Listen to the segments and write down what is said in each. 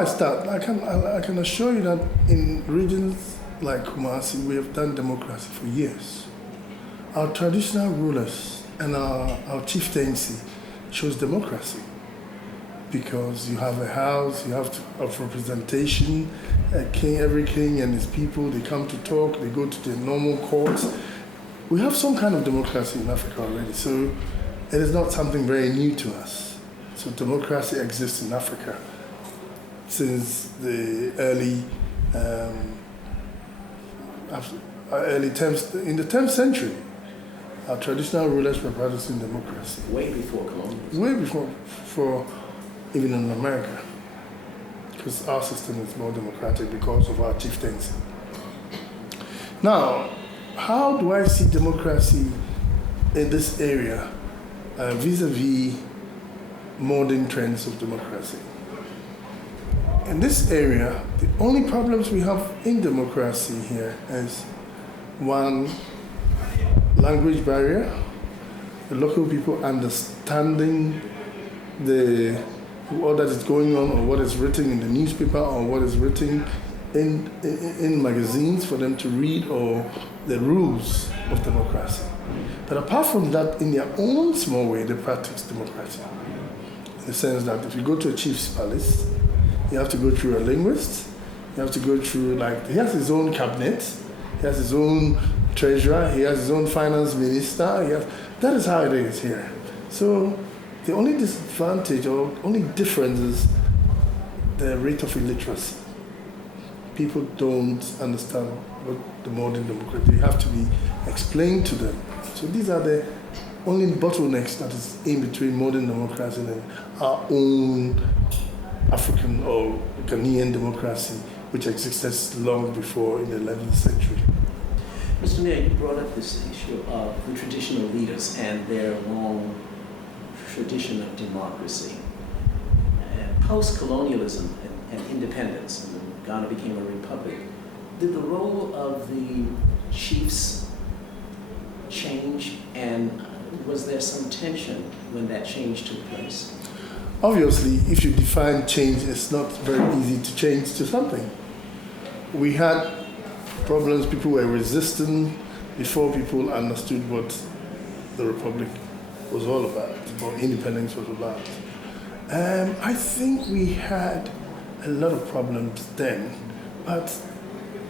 I start, I can assure you that in regions like Kumasi, we have done democracy for years. Our traditional rulers and our chieftaincy shows democracy because you have a house, you have of representation, every king and his people, they come to talk, they go to the normal courts. We have some kind of democracy in Africa already, so it is not something very new to us. So democracy exists in Africa since the early 10th, in the 10th century. Our traditional rulers were practicing democracy. Way before colonialism. Way before even in America. Because our system is more democratic because of our chieftaincy. Now, how do I see democracy in this area vis-a-vis modern trends of democracy? In this area, the only problems we have in democracy here is one, language barrier, the local people understanding what that is going on or what is written in the newspaper or what is written in magazines for them to read or the rules of democracy. But apart from that, in their own small way, they practice democracy. In the sense that if you go to a chief's palace, you have to go through a linguist, you have to go through, he has his own cabinet, he has his own treasurer, he has his own finance minister, that is how it is here. So the only disadvantage or only difference is the rate of illiteracy. People don't understand what the modern democracy, they have to be explained to them. So these are the only bottlenecks that is in between modern democracy and our own African or Ghanaian democracy, which existed long before in the 11th century. Mr. Mayor, you brought up this issue of the traditional leaders and their long tradition of democracy. Post-colonialism and independence, when Ghana became a republic, did the role of the chiefs change, and was there some tension when that change took place? Obviously, if you define change, it's not very easy to change to something. We had problems, people were resistant before people understood what the republic was all about, what independence was about. I think we had a lot of problems then, but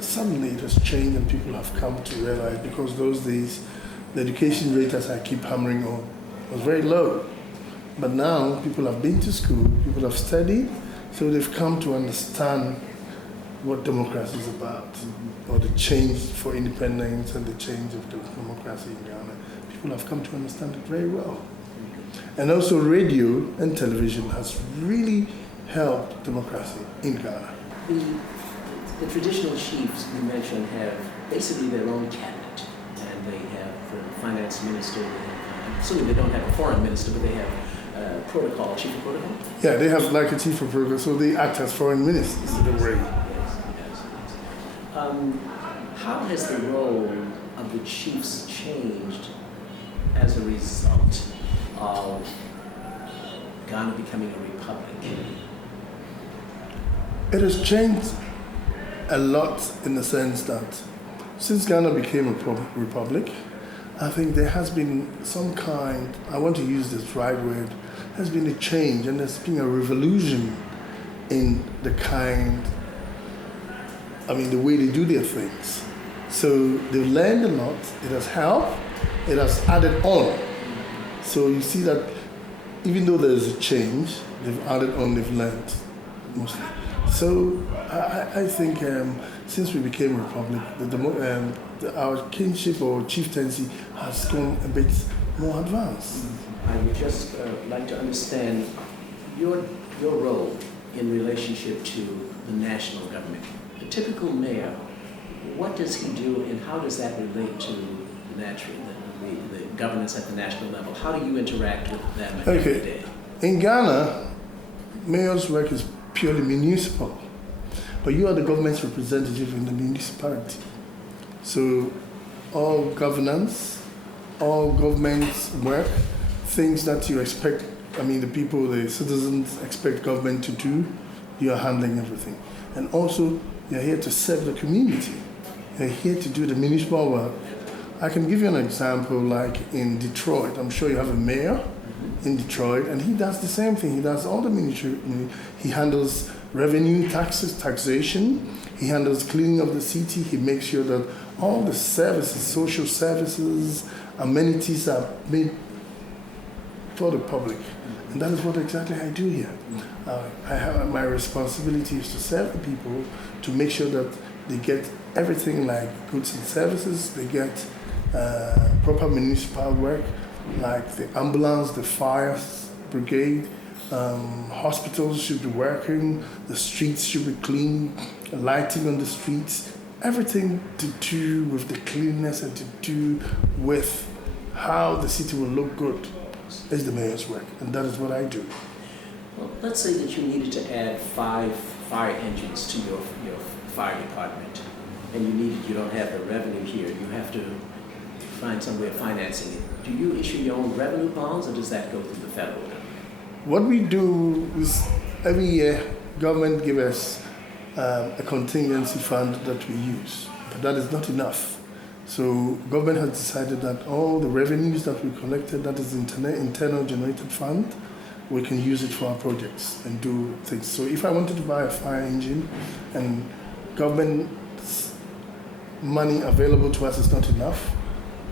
suddenly it has changed and people have come to realize, because those days the education rate, as I keep hammering on, was very low. But now people have been to school, people have studied, so they've come to understand what democracy is about, or the change for independence and the change of the democracy in Ghana. People have come to understand it very well. And also radio and television has really helped democracy in Ghana. The traditional chiefs you mentioned have basically their own cabinet, and they have the finance minister, assuming they don't have a foreign minister, but they have protocol, chief of protocol? Yeah, they have like a chief of protocol, so they act as foreign ministers in a way. How has the role of the chiefs changed as a result of Ghana becoming a republic? It has changed a lot in the sense that since Ghana became a republic, I think there has been some kind, I want to use this right word, has been a change, and there's been a revolution in the way they do their things. So they've learned a lot, it has helped, it has added on. So you see that even though there's a change, they've added on, they've learned mostly. So I think since we became a republic, our kingship or chieftaincy has gone a bit more advanced. I would just like to understand your role in relationship to the national government. The typical mayor, what does he do and how does that relate to the governance at the national level? How do you interact with them every day? In Ghana, mayor's work is purely municipal, but you are the government's representative in the municipality. So all governance, all government's work, things that you expect, the people, the citizens expect government to do, you are handling everything. And also, you're here to serve the community. You're here to do the municipal work. I can give you an example, like in Detroit. I'm sure you have a mayor in Detroit, and he does the same thing. He does all the municipal. He handles revenue, taxes, taxation. He handles cleaning of the city. He makes sure that all the services, social services, amenities are made for the public. And that is what exactly I do here. I have my responsibility is to serve the people, to make sure that they get everything like goods and services, they get proper municipal work, like the ambulance, the fire brigade, hospitals should be working, the streets should be clean, lighting on the streets, everything to do with the cleanliness and to do with how the city will look good is the mayor's work, and that is what I do. Well, let's say that you needed to add 5 fire engines to your fire department, and you don't have the revenue here. You have to find some way of financing it. Do you issue your own revenue bonds, or does that go through the federal government? What we do is every year, government gives us a contingency fund that we use, but that is not enough. So government has decided that all the revenues that we collected, that is internal generated fund, we can use it for our projects and do things. So if I wanted to buy a fire engine and government's money available to us is not enough,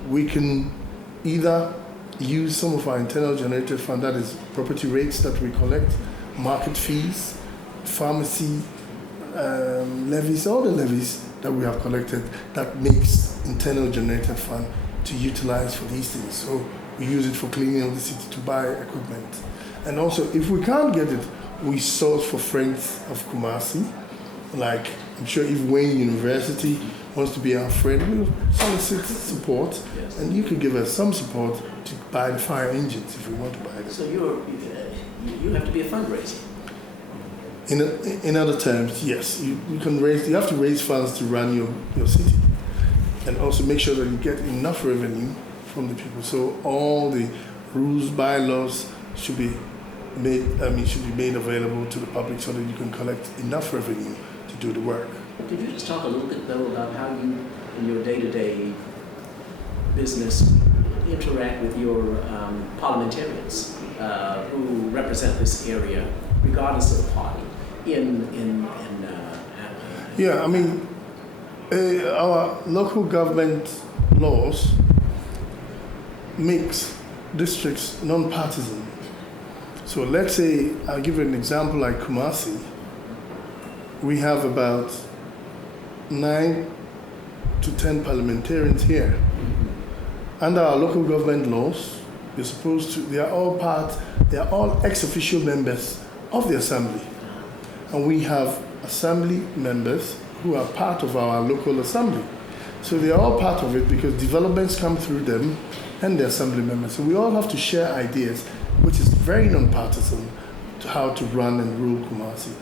we can either use some of our internal generated fund, that is property rates that we collect, market fees, pharmacy levies, all the levies that we have collected that makes internal generated fund to utilize for these things. So we use it for cleaning of the city, to buy equipment. And also, if we can't get it, we source for friends of Kumasi. Like, I'm sure if Wayne University wants to be our friend, we'll solicit support, and you could give us some support to buy the fire engines if we want to buy them. So you have to be a fundraiser. In other terms, yes, you have to raise funds to run your city, and also make sure that you get enough revenue from the people. So all the rules, bylaws should be made available to the public so that you can collect enough revenue to do the work. Could you just talk a little bit though about how you, in your day-to-day business, interact with your parliamentarians who represent this area, regardless of party? Yeah, I mean, our local government laws makes districts non-partisan. So let's say, I'll give you an example like Kumasi. We have about 9 to 10 parliamentarians here. Under our local government laws, they are all ex-official members of the assembly. And we have assembly members who are part of our local assembly. So they are all part of it because developments come through them and the assembly members. So we all have to share ideas, which is very non-partisan, to how to run and rule Kumasi.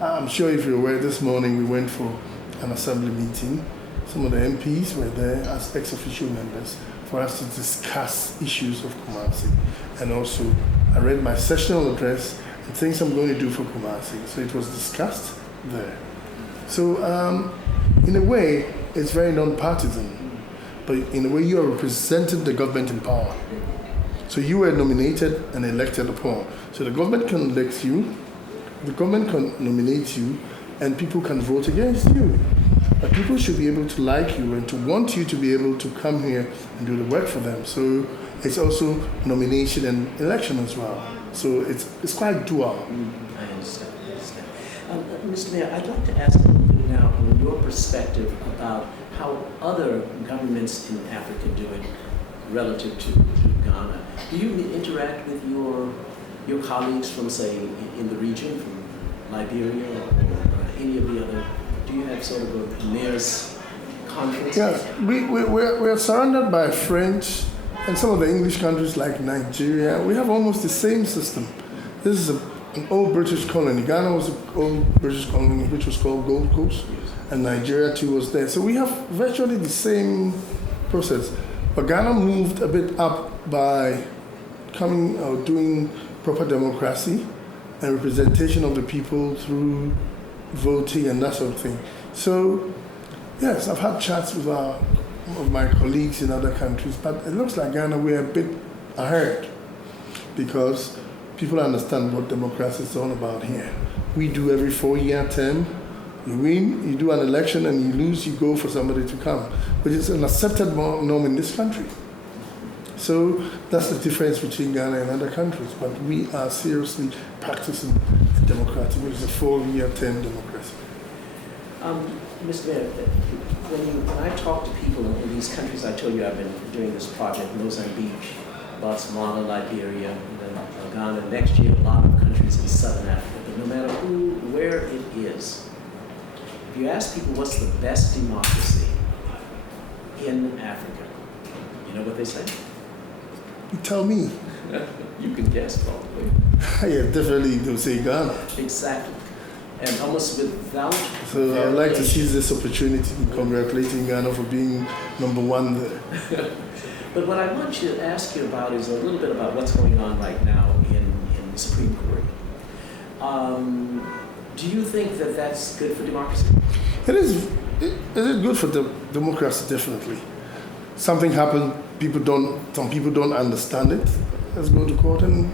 I'm sure if you're aware, this morning we went for an assembly meeting. Some of the MPs were there as ex-official members for us to discuss issues of Kumasi. And also, I read my sessional address and things I'm going to do for Kumasi. So it was discussed there. So in a way, it's very non-partisan. But in a way, you are representing the government in power. So you were nominated and elected upon. So the government can elect you, the government can nominate you, and people can vote against you. But people should be able to like you and to want you to be able to come here and do the work for them. So it's also nomination and election as well. So it's quite dual. I understand. Mr. Mayor, I'd like to ask a little bit now on your perspective about how other governments in Africa do it relative to Ghana. Do you interact with your colleagues from, say, in the region, from Liberia or any of the other? Do you have sort of a mayor's conference? Yes, we're surrounded by French and some of the English countries like Nigeria. We have almost the same system. This is an old British colony. Ghana was an old British colony which was called Gold Coast, and Nigeria too was there. So we have virtually the same process. But Ghana moved a bit up by doing proper democracy and representation of the people through voting and that sort of thing. So, yes, I've had chats with my colleagues in other countries, but it looks like Ghana, we're a bit ahead because people understand what democracy is all about here. We do every 4-year term. You win, you do an election, and you lose, you go for somebody to come, which is an accepted norm in this country. So that's the difference between Ghana and other countries. But we are seriously practicing democracy, which is a 4-year term democracy. Mr. Mayor, when I talk to people in these countries, I told you I've been doing this project, Mozambique, Botswana, Liberia, and then Ghana. Next year, a lot of countries in Southern Africa. But no matter where it is, if you ask people what's the best democracy in Africa, you know what they say? You tell me. You can guess probably. Yeah, definitely they'll say Ghana. Exactly. And almost without So I'd like to seize this opportunity in congratulating Ghana for being number 1 there. But what I want to ask you about is a little bit about what's going on right now in the Supreme Court. Do you think that that's good for democracy? It is. Is it good for democracy? Definitely. Something happened. Some people don't understand it. Let's go to court and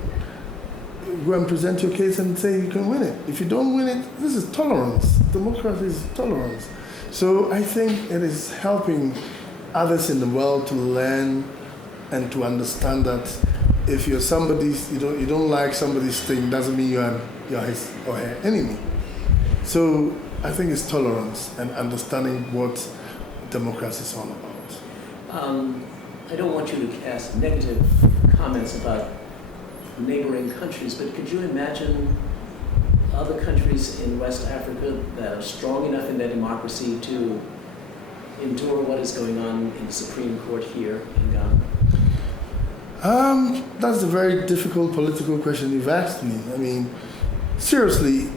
go and present your case and say you can win it. If you don't win it, this is tolerance. Democracy is tolerance. So I think it is helping others in the world to learn and to understand that if you're somebody's, you don't like somebody's thing, doesn't mean you're his or her enemy. So I think it's tolerance and understanding what democracy is all about. I don't want you to cast negative comments about neighboring countries, but could you imagine other countries in West Africa that are strong enough in their democracy to endure what is going on in the Supreme Court here in Ghana? That's a very difficult political question you've asked me. I mean, seriously,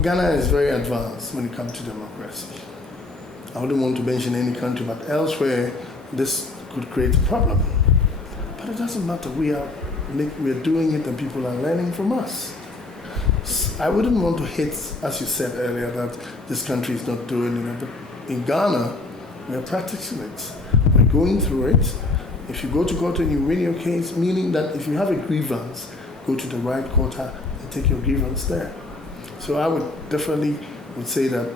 Ghana is very advanced when it comes to democracy. I wouldn't want to mention any country, but elsewhere, this could create a problem. But it doesn't matter. We are doing it and people are learning from us. I wouldn't want to hit, as you said earlier, that this country is not doing it. But in Ghana, we are practicing it. We're going through it. If you go to court and you win your case, meaning that if you have a grievance, go to the right court and take your grievance there. So I would definitely say that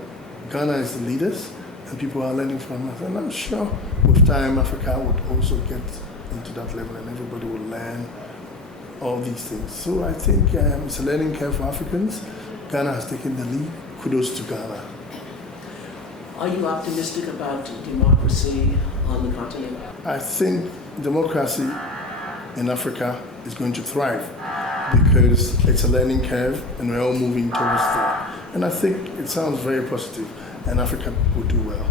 Ghana is the leaders and people are learning from us. And I'm sure with time, Africa would also get into that level and everybody will learn all these things. So I think it's a learning curve for Africans. Ghana has taken the lead. Kudos to Ghana. Are you optimistic about democracy on the continent? I think democracy in Africa is going to thrive because it's a learning curve and we're all moving towards that. And I think it sounds very positive and Africa will do well.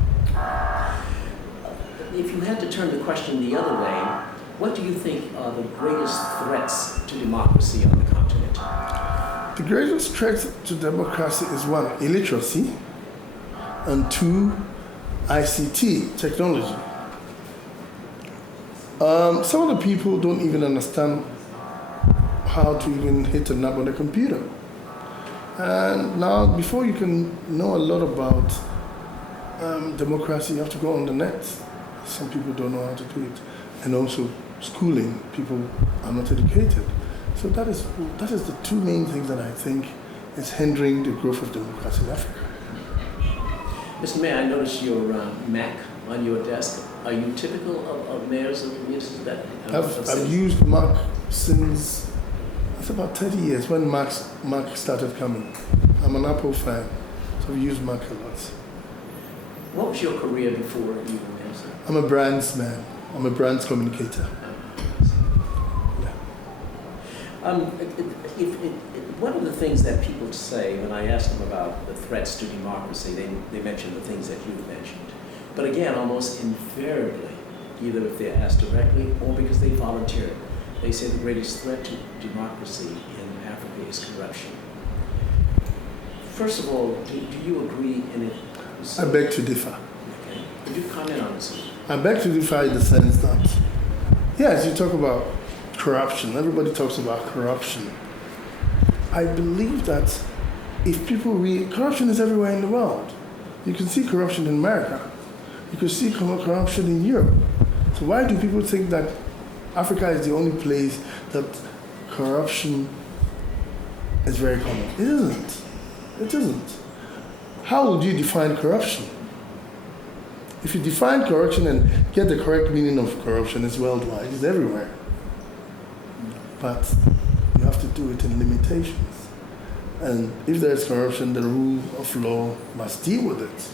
If you had to turn the question the other way, what do you think are the greatest threats to democracy on the continent? The greatest threat to democracy is 1, illiteracy, and 2, ICT, technology. Some of the people don't even understand how to even hit a knob on a computer. And now, before you can know a lot about democracy, you have to go on the net. Some people don't know how to do it. And also, schooling, people are not educated. So that is the 2 main things that I think is hindering the growth of democracy in Africa. Mr. Mayor, I noticed your Mac on your desk. Are you typical of mayors of communities that? I've used Mac since it's about 30 years when Mac started coming. I'm an Apple fan, so I've used Mac a lot. What was your career before you were mayor, sir? I'm a brands man. I'm a brands communicator. One of the things that people say when I ask them about the threats to democracy, they mention the things that you've mentioned. But again, almost invariably, either if they're asked directly or because they volunteer, they say the greatest threat to democracy in Africa is corruption. First of all, do you agree in it? I beg to differ. Okay. Could you comment on this? I beg to differ in the sense that, yes, you talk about corruption. Everybody talks about corruption. I believe that if people read, corruption is everywhere in the world. You can see corruption in America. You can see corruption in Europe. So why do people think that Africa is the only place that corruption is very common? It isn't. It isn't. How would you define corruption? If you define corruption and get the correct meaning of corruption, it's worldwide, it's everywhere. But you have to do it in limitations. And if there is corruption, the rule of law must deal with it.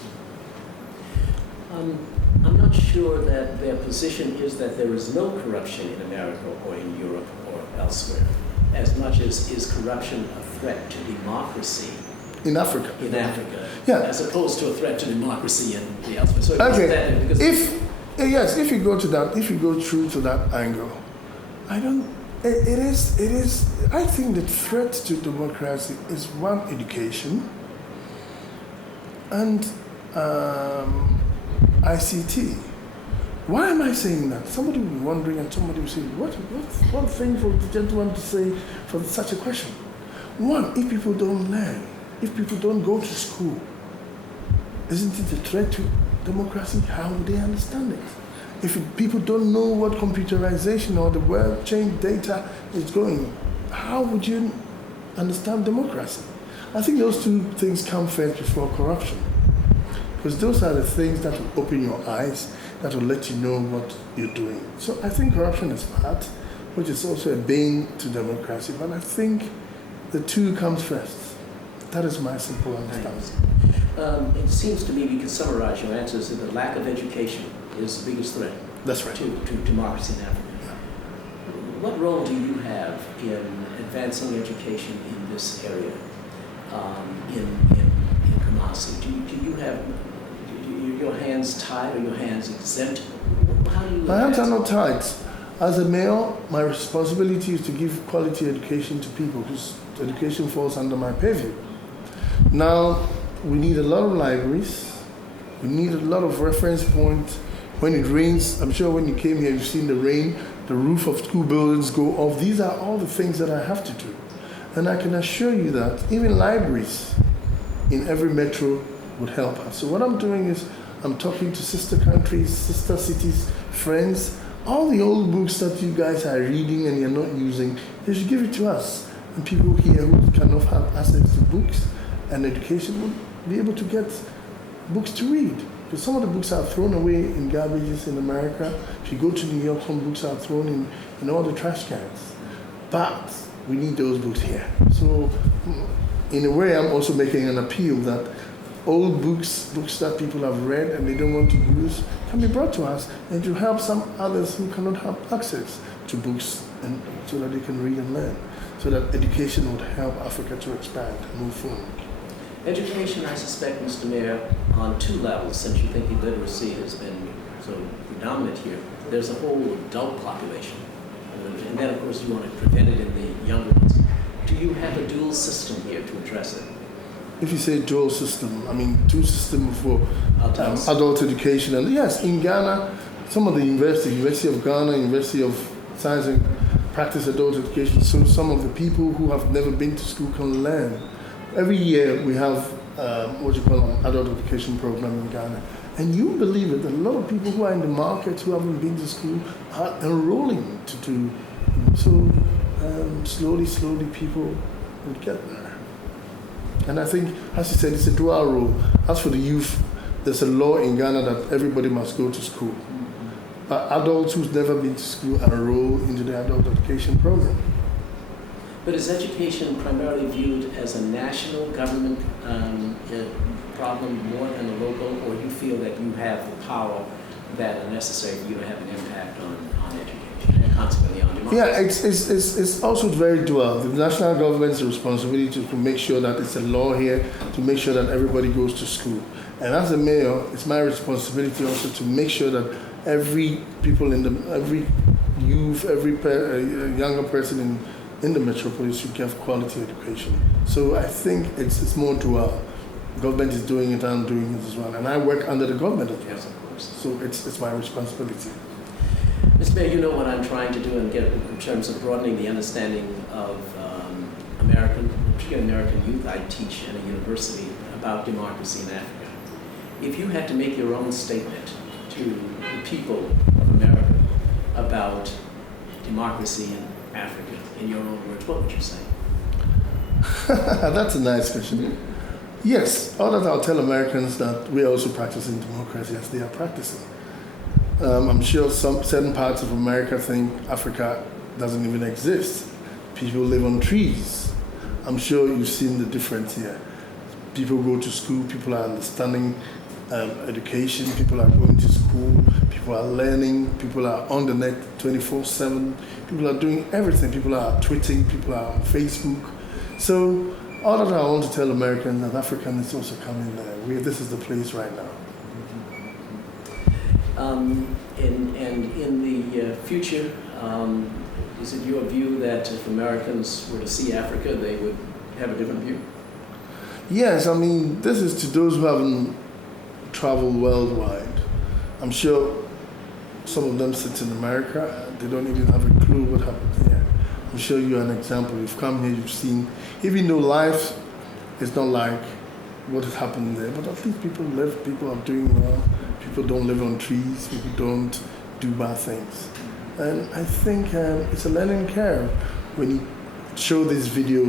I'm not sure that their position is that there is no corruption in America or in Europe or elsewhere, as much as is corruption a threat to democracy In Africa. in Africa, Yeah. as opposed to a threat to democracy in the elsewhere. So Okay. that, because If you go to that, if you go through to that angle, it is, I think the threat to democracy is one, education, and ICT. Why am I saying that? Somebody will be wondering, and somebody will say, what one thing for the gentleman to say for such a question? One, if people don't learn, if people don't go to school, isn't it a threat to democracy? How would they understand it? If people don't know what computerization or the world change data is going, how would you understand democracy? I think those two things come first before corruption. Because those are the things that will open your eyes, that will let you know what you're doing. So I think corruption is bad, which is also a bane to democracy, but I think the two comes first. That is my simple understanding. it seems to me we can summarize your answers that the lack of education is the biggest threat That's right. to democracy in Africa. What role do you have in advancing education in this area, in Kumasi? Do you have your hands tied or your hands exempt? How do you My hands are not tied. As a mayor, my responsibility is to give quality education to people because education falls under my purview. Now, we need a lot of libraries. We need a lot of reference points. When it rains, I'm sure when you came here, you've seen the rain, the roof of school buildings go off. These are all the things that I have to do. And I can assure you that even libraries in every metro would help us. So what I'm doing is I'm talking to sister countries, sister cities, friends, all the old books that you guys are reading and you're not using, they should give it to us. And people here who cannot have access to books and education will be able to get books to read. Because some of the books are thrown away in garbages in America. If you go to New York, some books are thrown in all the trash cans. But we need those books here. So in a way, I'm also making an appeal that old books that people have read and they don't want to use, can be brought to us and to help some others who cannot have access to books, and so that they can read and learn, so that education would help Africa to expand and move forward. Education, I suspect, Mr. Mayor, on two levels, since you think illiteracy has been so predominant here. There's a whole adult population, and then, of course, you want to prevent it in the younger ones. Do you have a dual system here to address it? If you say dual system, I mean two systems for Adults. adult education. And yes, in Ghana, some of the University of Ghana, University of Science and Practice Adult Education, so some of the people who have never been to school can learn. Every year we have what you call an adult education program in Ghana. And you believe it, a lot of people who are in the market who haven't been to school are enrolling to do. So slowly people will get there. And I think, as you said, it's a dual role. As for the youth, there's a law in Ghana that everybody must go to school. But adults who've never been to school are enrolled into the adult education program. But is education primarily viewed as a national government problem more than a local, or you feel that you have the power that are necessary for you to have an impact on education and consequently on democracy? Yeah, it's also very dual. The national government's responsibility to make sure that it's a law here, to make sure that everybody goes to school. And as a mayor, it's my responsibility also to make sure that every youth, every younger person in the metropolis should get quality education. So I think it's more dual. The government is doing it, I'm doing it as well. And I work under the government as well. Yes, of course. So it's my responsibility. Mr. Mayor, you know what I'm trying to do and get in terms of broadening the understanding of American particularly American youth I teach at a university about democracy in Africa. If you had to make your own statement to the people of America about democracy in Africa, in your own words, what would you say? That's a nice question. Yes, all that I'll tell Americans that we're also practicing democracy as they are practicing. I'm sure some certain parts of America think Africa doesn't even exist. People live on trees. I'm sure you've seen the difference here. People go to school, people are understanding education, people are going to school, people are learning, people are on the net 24/7, people are doing everything, people are tweeting, people are on Facebook. So all that I want to tell Americans that Africa is also coming there. This is the place right now. And in the future, is it your view that if Americans were to see Africa, they would have a different view? Yes, I mean, this is to those who haven't traveled worldwide. I'm sure some of them sit in America, they don't even have a clue what happened here. I'm sure you're an example. You've come here, you've seen, even though life is not like what has happened there, but at least people live, people are doing well, people don't live on trees, people don't do bad things. And I think it's a learning curve when you show this video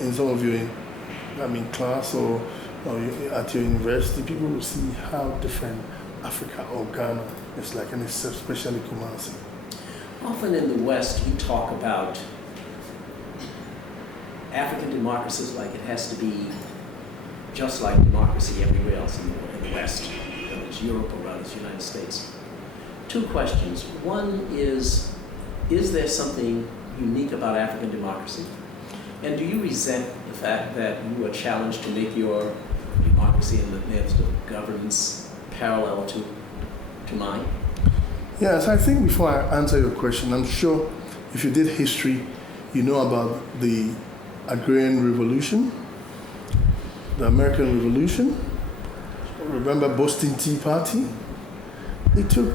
in some of your class or at your university, people will see how different Africa or Ghana is like, and especially Kumasi. Often in the West, you talk about African democracies like it has to be just like democracy everywhere else in the West, whether it's Europe or whether it's the United States. Two questions. One is there something unique about African democracy? And do you resent the fact that you are challenged to make your democracy and the methods of governance parallel to mine? Yes, I think before I answer your question, I'm sure if you did history, you know about the Agrarian Revolution, the American Revolution. Remember Boston Tea Party? It took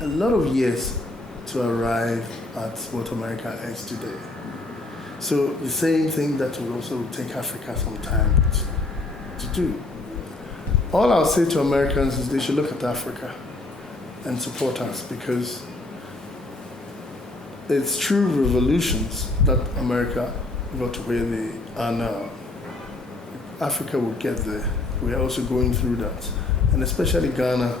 a lot of years to arrive at what America is today. So the same thing that will also take Africa some time to do. All I'll say to Americans is they should look at Africa and support us, because it's through revolutions that America got to where they are now. Africa will get there. We're also going through that. And especially Ghana,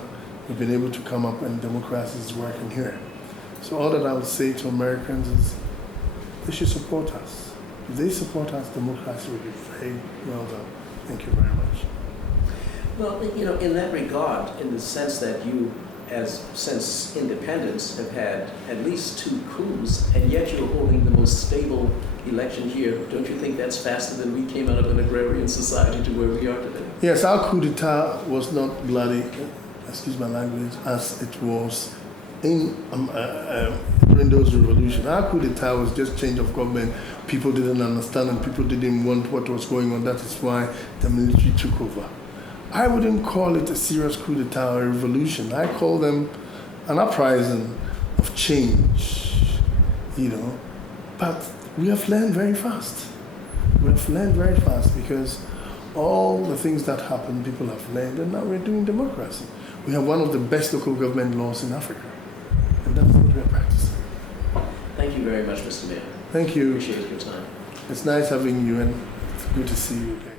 we've been able to come up and democracy is working here. So all that I would say to Americans is they should support us. If they support us, democracy will be very well done. Thank you very much. Well, in that regard, in the sense that you, since independence, have had at least 2 coups, and yet you're holding the most stable election here, don't you think that's faster than we came out of an agrarian society to where we are today? Yes, our coup d'etat was not bloody, excuse my language, as it was in during those revolutions. Our coup d'etat was just change of government. People didn't understand and people didn't want what was going on. That is why the military took over. I wouldn't call it a serious coup d'etat or a revolution. I call them an uprising of change, But we have learned very fast. We have learned very fast because all the things that happened, people have learned, and now we're doing democracy. We have one of the best local government laws in Africa, and that's what we're practicing. Thank you very much, Mr. Mayor. Thank you. Appreciate your time. It's nice having you, and it's good to see you again.